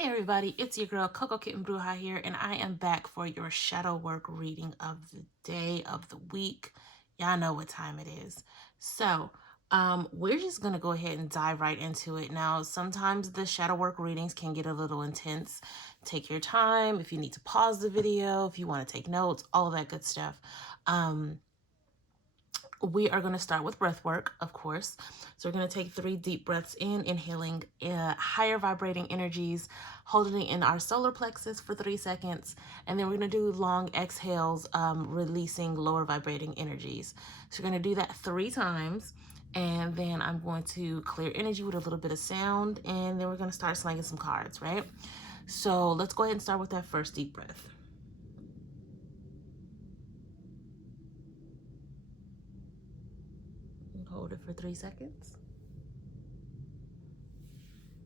Hey everybody, it's your girl Coco Kitten Bruja here, and I am back for your shadow work reading of the day, of the week. Y'all know what time it is. So, we're just gonna go ahead and dive right into it. Now, sometimes the shadow work readings can get a little intense. Take your time. If you need to pause the video, if you want to take notes, all of that good stuff. We are going to start with breath work, of course. So we're going to take 3 deep breaths in, inhaling higher vibrating energies, holding it in our solar plexus for 3 seconds. And then we're going to do long exhales, releasing lower vibrating energies. So we're going to do that 3 times. And then I'm going to clear energy with a little bit of sound. And then we're going to start slinging some cards, right? So let's go ahead and start with that first deep breath. Hold it for 3 seconds.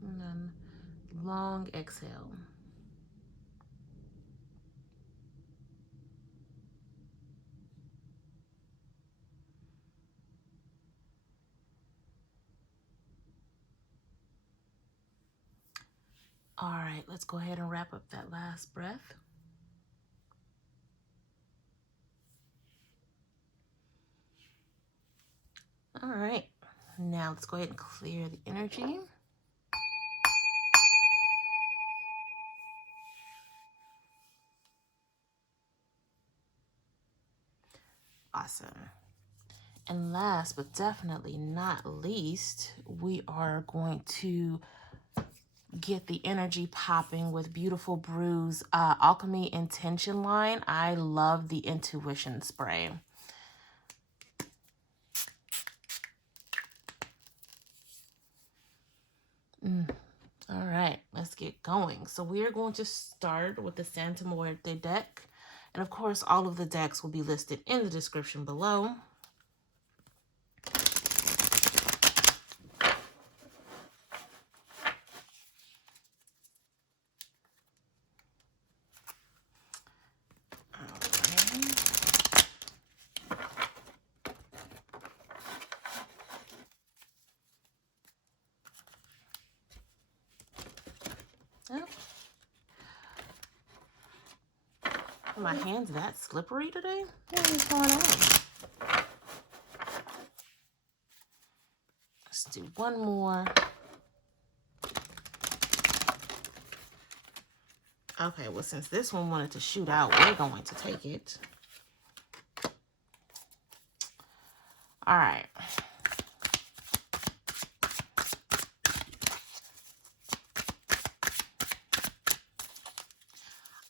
And then long exhale. All right, let's go ahead and wrap up that last breath. All right, now let's go ahead and clear the energy. Awesome. And last but definitely not least, we are going to get the energy popping with Beautiful Brew's Alchemy Intention line. I love the Intuition spray. All right, let's get going. So we are going to start with the Santa Muerte deck. And of course, all of the decks will be listed in the description below. Oh. My hand's that slippery today? What is going on? Let's do one more. Okay, well, since this one wanted to shoot out, we're going to take it. All right.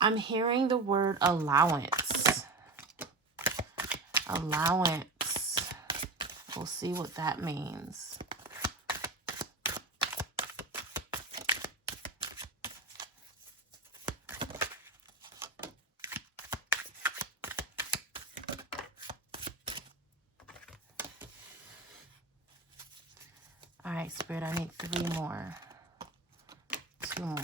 I'm hearing the word allowance. Allowance. We'll see what that means. All right, Spirit, I need 3 more. 2 more.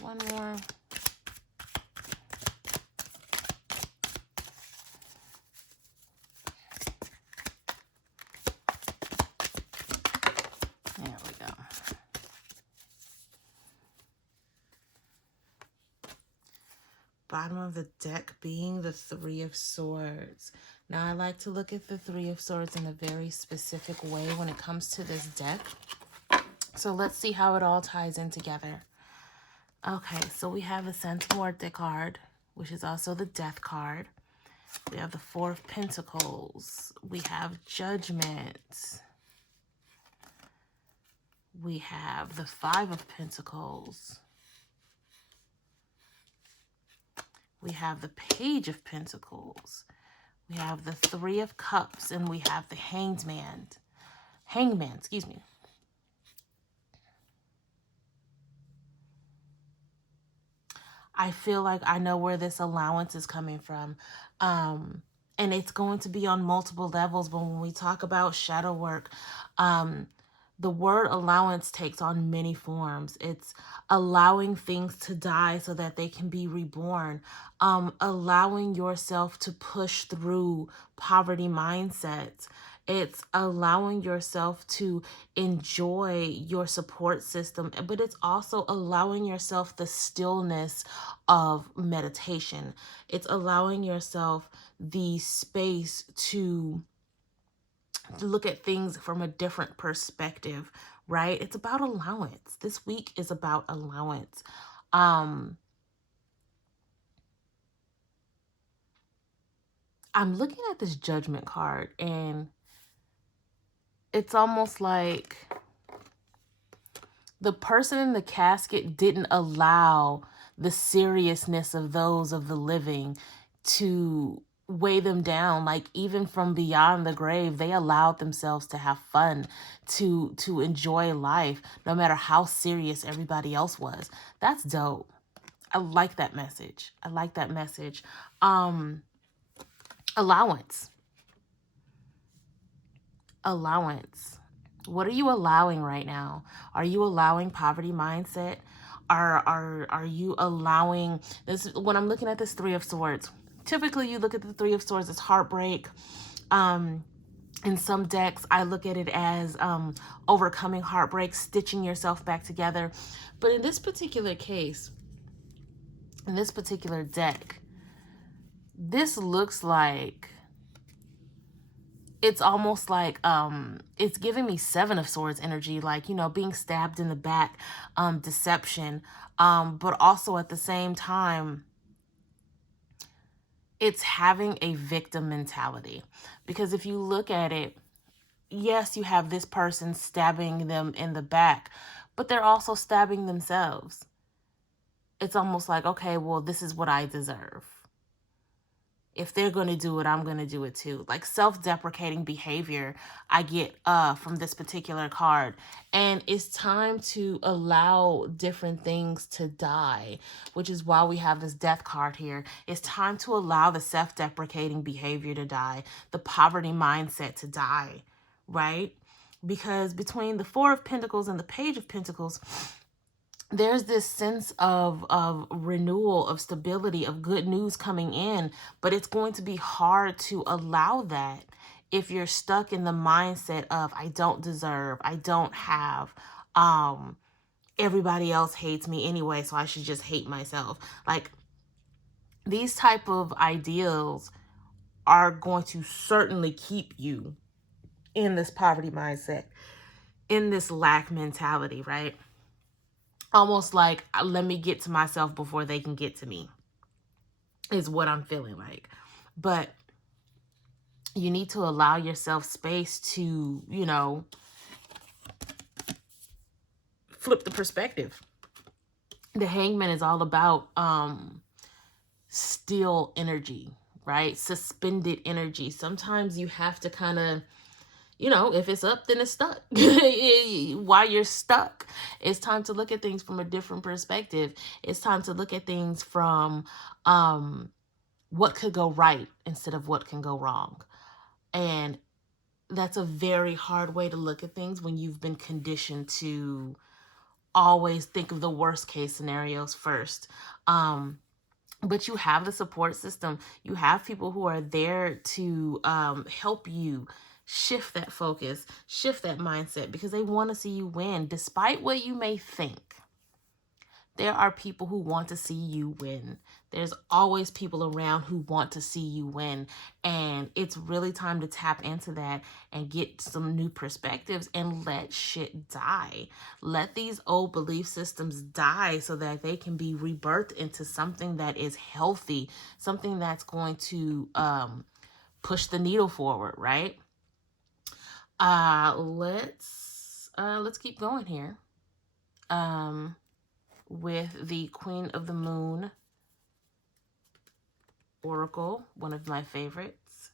One more. There we go. Bottom of the deck being the 3 of Swords. Now, I like to look at the 3 of Swords in a very specific way when it comes to this deck. So let's see how it all ties in together. Okay, so we have the Santa Muerte card, which is also the Death card. We have the 4 of Pentacles. We have Judgment. We have the 5 of Pentacles. We have the Page of Pentacles. We have the 3 of Cups, and we have the Hangman, excuse me. I feel like I know where this allowance is coming from. And it's going to be on multiple levels, but when we talk about shadow work, the word allowance takes on many forms. It's allowing things to die so that they can be reborn. Allowing yourself to push through poverty mindsets. It's allowing yourself to enjoy your support system, but it's also allowing yourself the stillness of meditation. It's allowing yourself the space to look at things from a different perspective, right? It's about allowance. This week is about allowance. I'm looking at this Judgment card, and it's almost like the person in the casket didn't allow the seriousness of those of the living to weigh them down. Like, even from beyond the grave, they allowed themselves to have fun, to enjoy life, no matter how serious everybody else was. That's dope. I like that message. I like that message. Allowance. Allowance. What are you allowing right now? Are you allowing poverty mindset? Are you allowing this? When I'm looking at this Three of Swords, typically you look at the Three of Swords as heartbreak. In some decks, I look at it as overcoming heartbreak, stitching yourself back together. But in this particular case, in this particular deck, this looks like, it's almost like it's giving me Seven of Swords energy, like, you know, being stabbed in the back, deception, but also at the same time, it's having a victim mentality. Because if you look at it, yes, you have this person stabbing them in the back, but they're also stabbing themselves. It's almost like, okay, well, this is what I deserve. If they're going to do it, I'm going to do it too. Like, self-deprecating behavior I get from this particular card. And it's time to allow different things to die, which is why we have this Death card here. It's time to allow the self-deprecating behavior to die, the poverty mindset to die, right? Because between the Four of Pentacles and the Page of Pentacles, there's this sense of renewal, of stability, of good news coming in, but it's going to be hard to allow that if you're stuck in the mindset of, I don't deserve, I don't have, everybody else hates me anyway, so I should just hate myself. Like, these type of ideals are going to certainly keep you in this poverty mindset, in this lack mentality, right? Almost like, let me get to myself before they can get to me, is what I'm feeling like. But you need to allow yourself space to, you know, flip the perspective. The Hangman is all about still energy, right? Suspended energy. Sometimes you have to kind of, you know, if it's up, then it's stuck. While you're stuck, it's time to look at things from a different perspective. It's time to look at things from what could go right instead of what can go wrong. And that's a very hard way to look at things when you've been conditioned to always think of the worst case scenarios first. But you have the support system. You have people who are there to help you shift that focus, shift that mindset, because they want to see you win. Despite what you may think, there are people who want to see you win. There's always people around who want to see you win. And it's really time to tap into that and get some new perspectives and let shit die. Let these old belief systems die so that they can be rebirthed into something that is healthy, something that's going to push the needle forward, right? Let's keep going here. With the Queen of the Moon Oracle, one of my favorites.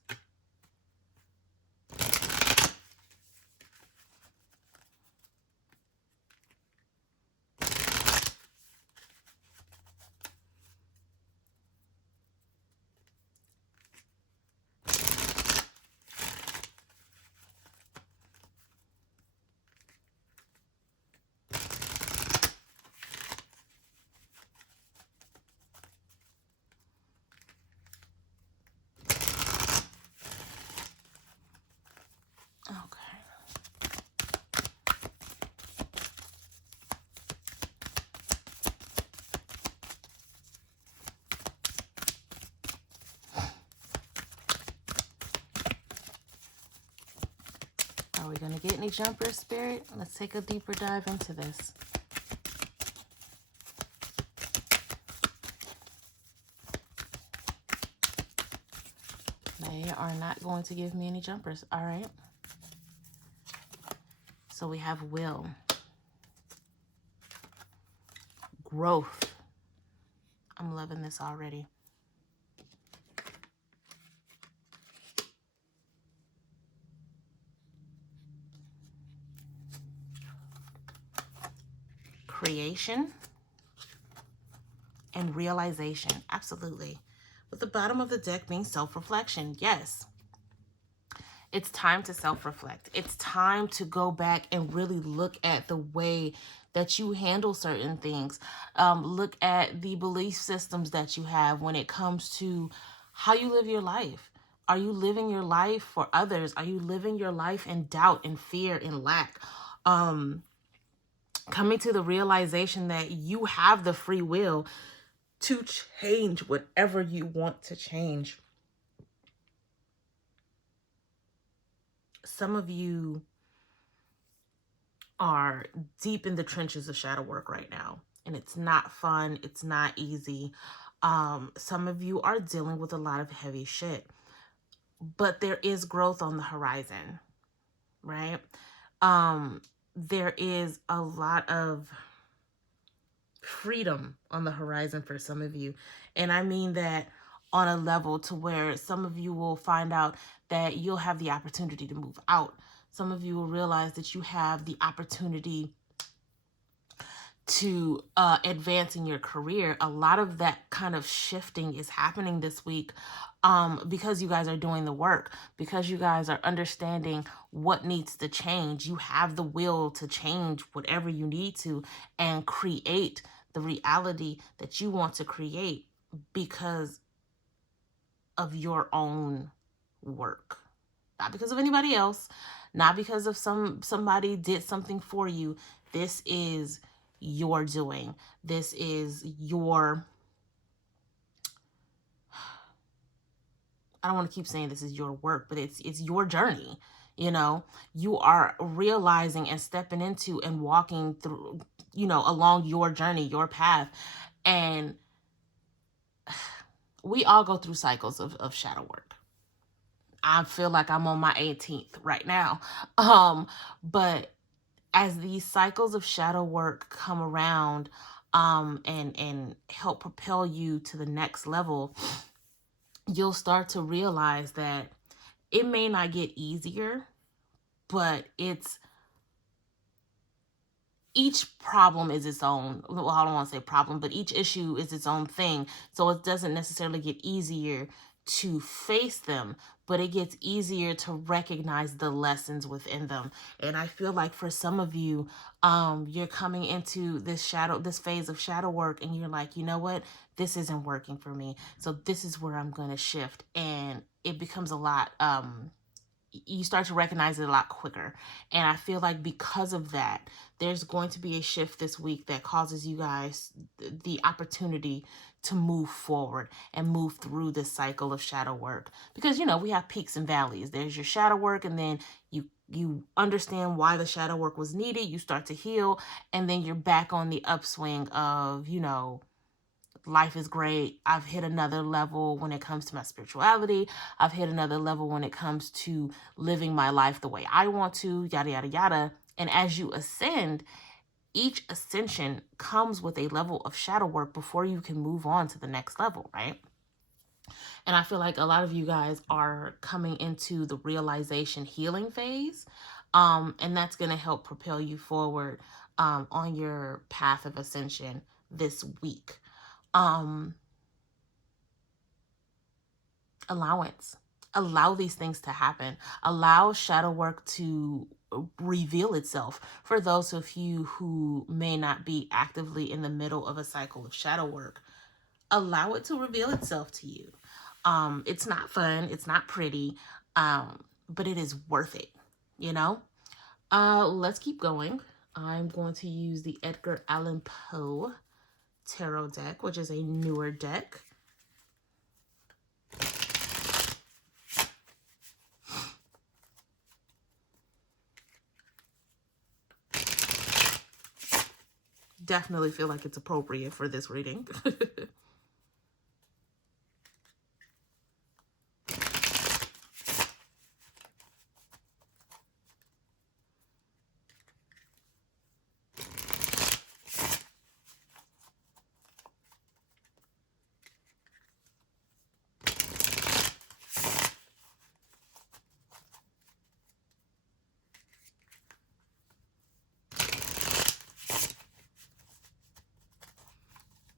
Are we going to get any jumpers, Spirit? Let's take a deeper dive into this. They are not going to give me any jumpers. All right. So we have will, growth. I'm loving this already. Creation and realization. Absolutely. With the bottom of the deck being self-reflection. Yes. It's time to self-reflect. It's time to go back and really look at the way that you handle certain things. Look at the belief systems that you have when it comes to how you live your life. Are you living your life for others? Are you living your life in doubt and fear and lack? Coming to the realization that you have the free will to change whatever you want to change. Some of you are deep in the trenches of shadow work right now, and it's not fun. It's not easy. Some of you are dealing with a lot of heavy shit, but there is growth on the horizon, right? There is a lot of freedom on the horizon for some of you. And I mean that on a level to where some of you will find out that you'll have the opportunity to move out. Some of you will realize that you have the opportunity to advance in your career. A lot of that kind of shifting is happening this week because you guys are doing the work, because you guys are understanding what needs to change. You have the will to change whatever you need to and create the reality that you want to create because of your own work. Not because of anybody else, not because of somebody did something for you. This is your doing. This is your, I don't want to keep saying this is your work, but it's your journey. You know, you are realizing and stepping into and walking through, you know, along your journey, your path. And we all go through cycles of shadow work. I feel like I'm on my 18th right now. But as these cycles of shadow work come around and help propel you to the next level, you'll start to realize that it may not get easier, but each problem is its own. Well, I don't want to say problem, but each issue is its own thing. So it doesn't necessarily get easier to face them, but it gets easier to recognize the lessons within them. And I feel like for some of you, you're coming into this phase of shadow work, and you're like, you know what? This isn't working for me. So this is where I'm going to shift. And it becomes a lot, you start to recognize it a lot quicker. And I feel like because of that, there's going to be a shift this week that causes you guys the opportunity to move forward and move through this cycle of shadow work. Because, you know, we have peaks and valleys. There's your shadow work, and then you understand why the shadow work was needed. You start to heal, and then you're back on the upswing of, you know, life is great. I've hit another level when it comes to my spirituality. I've hit another level when it comes to living my life the way I want to, yada, yada, yada. And as you ascend, each ascension comes with a level of shadow work before you can move on to the next level, right? And I feel like a lot of you guys are coming into the realization healing phase. And that's going to help propel you forward on your path of ascension this week. Allowance. Allow these things to happen. Allow shadow work to reveal itself. For those of you who may not be actively in the middle of a cycle of shadow work, allow it to reveal itself to you. It's not fun. It's not pretty, but it is worth it, you know? Let's keep going. I'm going to use the Edgar Allan Poe Tarot deck, which is a newer deck. definitely feel like it's appropriate for this reading.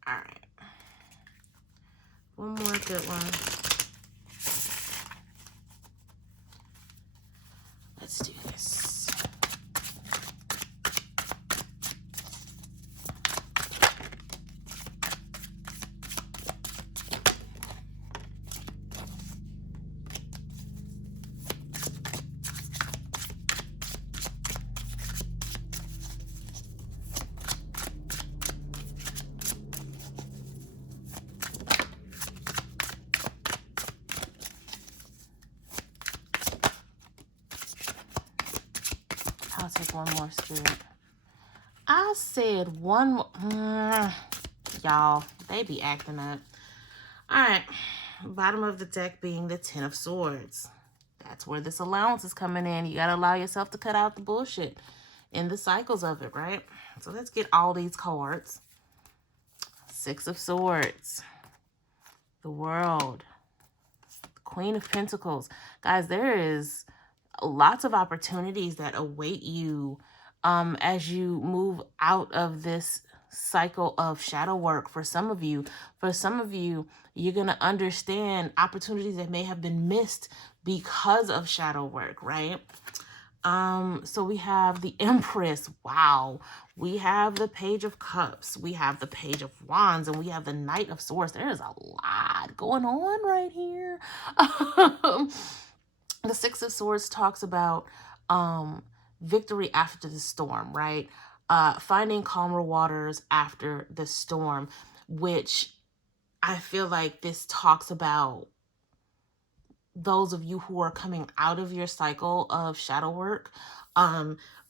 All right. One more good one. Let's do this. I'll take one more, Spirit. I said one more. Y'all, they be acting up. All right. Bottom of the deck being the Ten of Swords. That's where this allowance is coming in. You got to allow yourself to cut out the bullshit in the cycles of it, right? So let's get all these cards. Six of Swords. The World. The Queen of Pentacles. Guys, there is lots of opportunities that await you as you move out of this cycle of shadow work. For some of you, you're going to understand opportunities that may have been missed because of shadow work, right? So we have the Empress. Wow. We have the Page of Cups. We have the Page of Wands, and we have the Knight of Swords. There is a lot going on right here. The Six of Swords talks about victory after the storm, right? Finding calmer waters after the storm, which I feel like this talks about those of you who are coming out of your cycle of shadow work,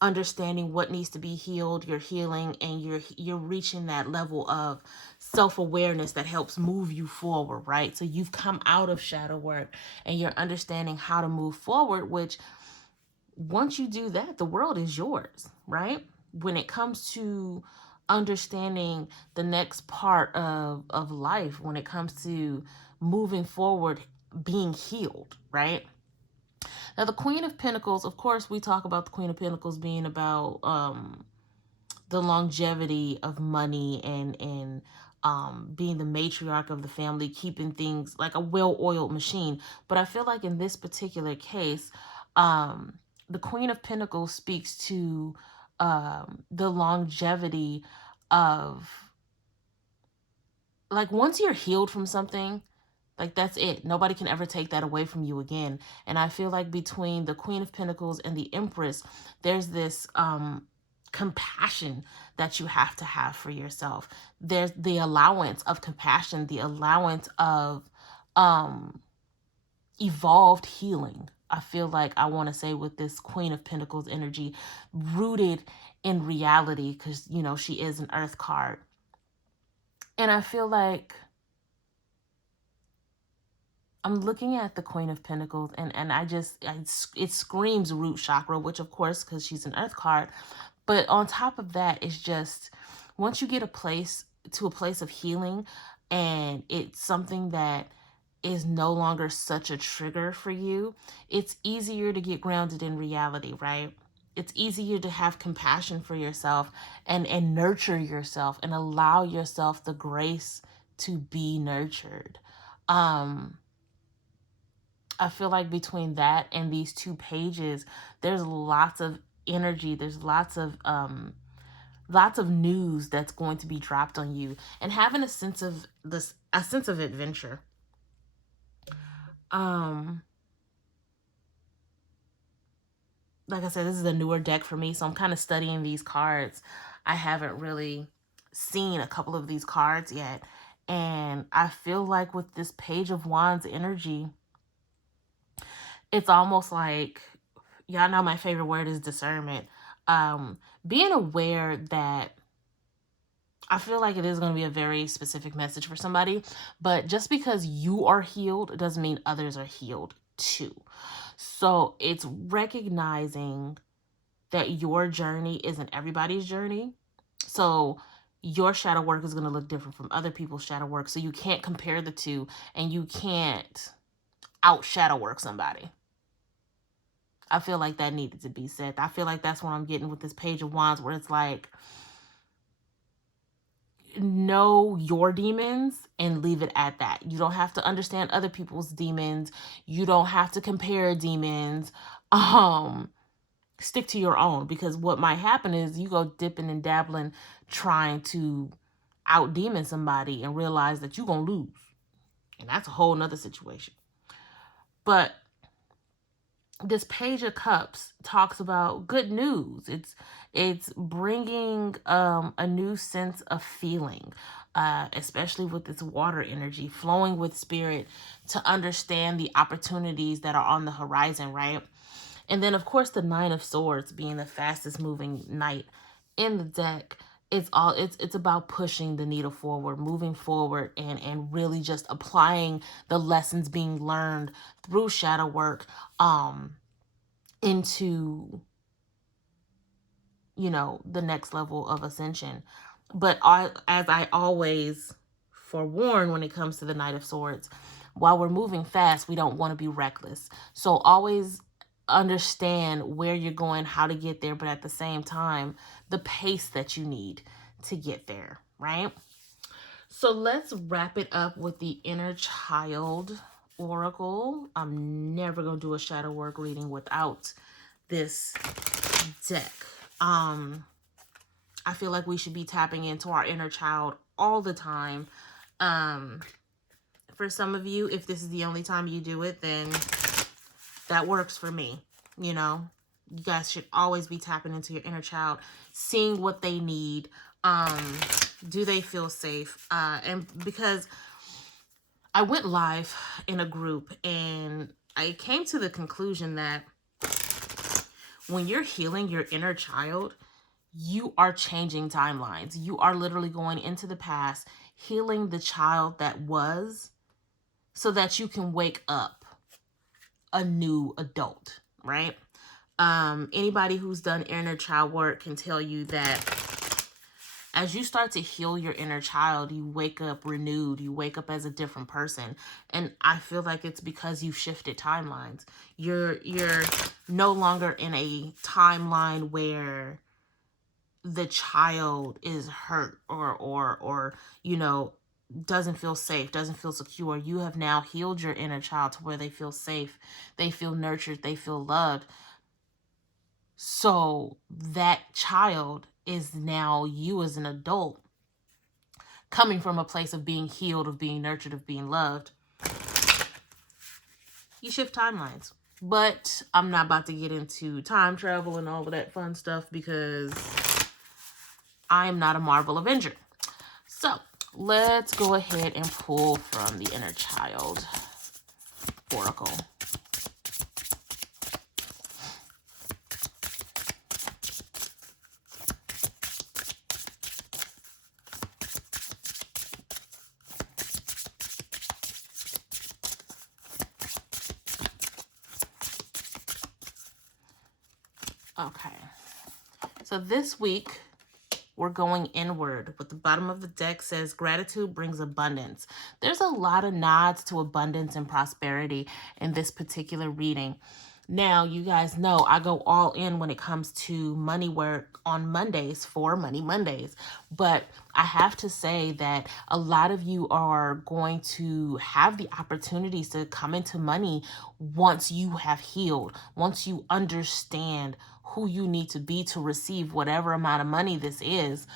understanding what needs to be healed, you're healing, and you're reaching that level of self-awareness that helps move you forward, right? So you've come out of shadow work and you're understanding how to move forward, which once you do that, the world is yours, right? When it comes to understanding the next part of life, when it comes to moving forward, being healed, right? Now, the Queen of Pentacles, of course, we talk about the Queen of Pentacles being about the longevity of money and being the matriarch of the family, keeping things like a well-oiled machine. But I feel like in this particular case, the Queen of Pentacles speaks to the longevity of, like, once you're healed from something, like, that's it. Nobody can ever take that away from you again. And I feel like between the Queen of Pentacles and the Empress, there's this compassion that you have to have for yourself. There's the allowance of compassion, the allowance of evolved healing. I feel like I want to say with this Queen of Pentacles energy, rooted in reality, because, you know, she is an earth card. And I feel like I'm looking at the Queen of Pentacles, and it screams root chakra, which of course, because she's an earth card. But on top of that, it's just, once you get to a place of healing, and it's something that is no longer such a trigger for you, it's easier to get grounded in reality, right? It's easier to have compassion for yourself and nurture yourself and allow yourself the grace to be nurtured. I feel like between that and these two pages, there's lots of energy. There's lots of news that's going to be dropped on you, and having a sense of adventure. Like I said, this is a newer deck for me, so I'm kind of studying these cards. I haven't really seen a couple of these cards yet, and I feel like with this Page of Wands energy, it's almost like, y'all know my favorite word is discernment. Being aware that I feel like it is going to be a very specific message for somebody, but just because you are healed doesn't mean others are healed too. So it's recognizing that your journey isn't everybody's journey. So your shadow work is going to look different from other people's shadow work. So you can't compare the two, and you can't out shadow work somebody. I feel like that needed to be said. I feel like that's what I'm getting with this Page of Wands, where it's like, know your demons and leave it at that. You don't have to understand other people's demons. You don't have to compare demons. Stick to your own, because what might happen is you go dipping and dabbling trying to out demon somebody and realize that you're gonna lose, and that's a whole nother situation. But this Page of Cups talks about good news. It's bringing a new sense of feeling, especially with this water energy flowing with spirit, to understand the opportunities that are on the horizon, right? And then, of course, the Nine of Swords being the fastest moving knight in the deck. It's about pushing the needle forward, moving forward, and really just applying the lessons being learned through shadow work into, the next level of ascension. But as I always forewarn when it comes to the Knight of Swords, while we're moving fast, we don't want to be reckless. So always understand where you're going, how to get there, but at the same time, the pace that you need to get there, right? So let's wrap it up with the Inner Child Oracle. I'm never going to do a shadow work reading without this deck. I feel like we should be tapping into our inner child all the time. For some of you, if this is the only time you do it, then that works for me. You guys should always be tapping into your inner child, seeing what they need. Do they feel safe? And because I went live in a group, and I came to the conclusion that when you're healing your inner child, you are changing timelines. You are literally going into the past, healing the child that was, so that you can wake up a new adult, right? Anybody who's done inner child work can tell you that as you start to heal your inner child, you wake up renewed, you wake up as a different person. And I feel like it's because you've shifted timelines. You're no longer in a timeline where the child is hurt or doesn't feel safe, doesn't feel secure. You have now healed your inner child to where they feel safe, they feel nurtured, they feel loved. So that child is now you as an adult, coming from a place of being healed, of being nurtured, of being loved. You shift timelines. But I'm not about to get into time travel and all of that fun stuff, because I am not a Marvel Avenger. So let's go ahead and pull from the Inner Child Oracle. Okay. So this week, we're going inward. What the bottom of the deck says, gratitude brings abundance. There's a lot of nods to abundance and prosperity in this particular reading. Now, you guys know I go all in when it comes to money work on Mondays for Money Mondays. But I have to say that a lot of you are going to have the opportunities to come into money once you have healed, once you understand who you need to be to receive whatever amount of money this is.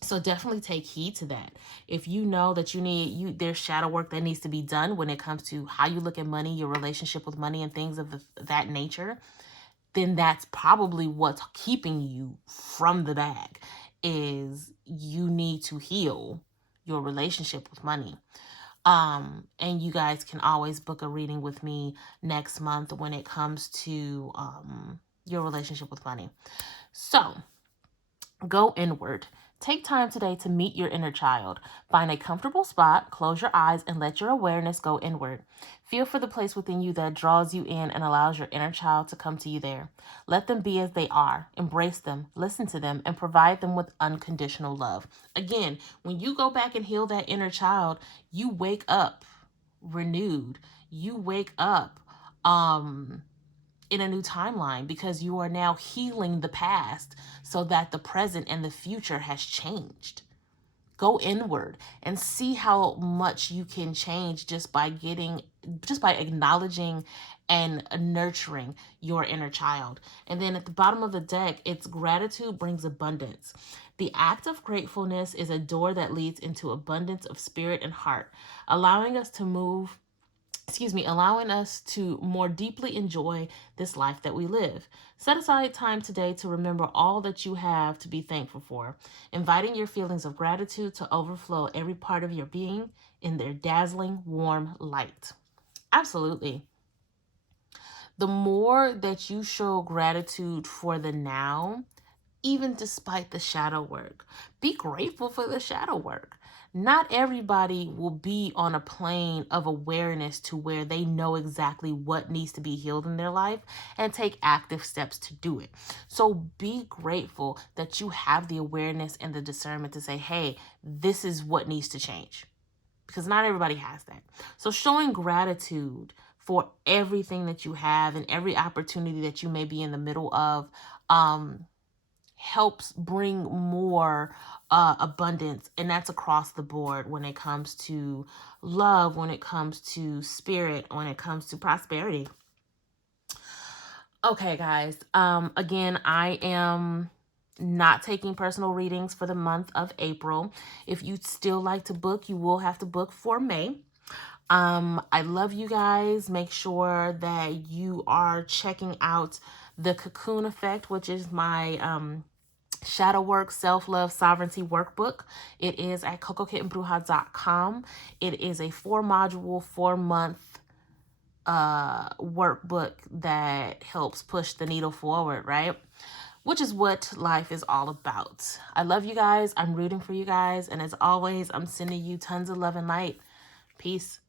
So definitely take heed to that. If you know that there's shadow work that needs to be done when it comes to how you look at money, your relationship with money, and things of that nature, then that's probably what's keeping you from the bag, is you need to heal your relationship with money. And you guys can always book a reading with me next month when it comes to your relationship with money. So Go inward. Take time today to meet your inner child. Find a comfortable spot, close your eyes, and let your awareness go inward. Feel for the place within you that draws you in and allows your inner child to come to you there. Let them be as they are. Embrace them, listen to them, and provide them with unconditional love. Again, when you go back and heal that inner child, you wake up renewed. You wake up in a new timeline because you are now healing the past so that the present and the future has changed. Go inward and see how much you can change just by acknowledging and nurturing your inner child. And then at the bottom of the deck, it's gratitude brings abundance. The act of gratefulness is a door that leads into abundance of spirit and heart, allowing us to allowing us to more deeply enjoy this life that we live. Set aside time today to remember all that you have to be thankful for, inviting your feelings of gratitude to overflow every part of your being in their dazzling, warm light. Absolutely. The more that you show gratitude for the now, even despite the shadow work, be grateful for the shadow work. Not everybody will be on a plane of awareness to where they know exactly what needs to be healed in their life and take active steps to do it. So be grateful that you have the awareness and the discernment to say, hey, this is what needs to change. Because not everybody has that. So showing gratitude for everything that you have and every opportunity that you may be in the middle of, helps bring more abundance, and that's across the board when it comes to love, when it comes to spirit, when it comes to prosperity. Okay, guys. Again, I am not taking personal readings for the month of April. If you'd still like to book, you will have to book for May. I love you guys. Make sure that you are checking out the Cocoon Effect, which is my Shadow Work Self-Love Sovereignty Workbook. It is at cocokittenbruja.com. It is a 4-module, 4-month workbook that helps push the needle forward, right? Which is what life is all about. I love you guys. I'm rooting for you guys. And as always, I'm sending you tons of love and light. Peace.